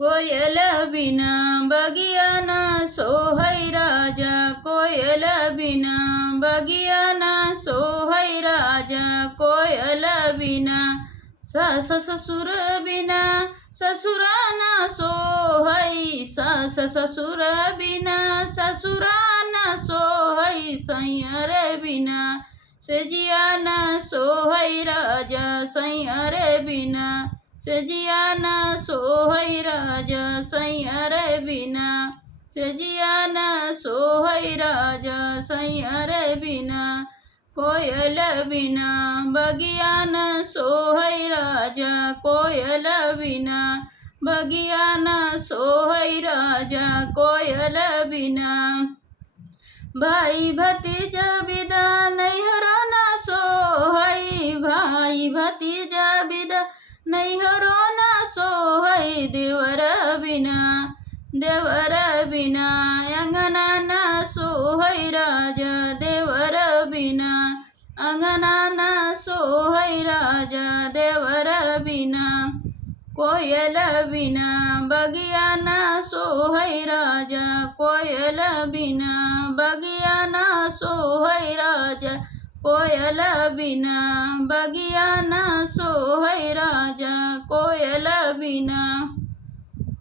कोयल बिना बगिया ना सोहै राजा, कोयल बिना बगिया ना सोहै राजा, कोयल बिना सास ससुर बिना ससुरा ना सोहै, सास ससुर बिना ससुरा ना सोहै, सैया रे बिना सेजिया ना सोहै राजा, सैया रे बिना सेजिया ना सोहै राजा, सैया रे बिना सेजिया ना सोहै राजा, सैया रे बिना कोयल बिना बगिया ना सोहै राजा, कोयल बिना बगिया ना सोहै राजा, कोयल बिना भाई भतीजा बिदा नैहरा ना सोहै, भाई भतीजा बिदा नैहरो ना सोहै, देवर बिना देवर बिना अंगना ना सोहै राजा, देवर बिना अंगना ना सोहै राजा, देवर बिना कोयल बिना बगिया ना सोहै राजा, कोयल बिना बगिया ना सोहै राजा, कोयल बिना बगिया ना सोहै राजा, कोयल बिना।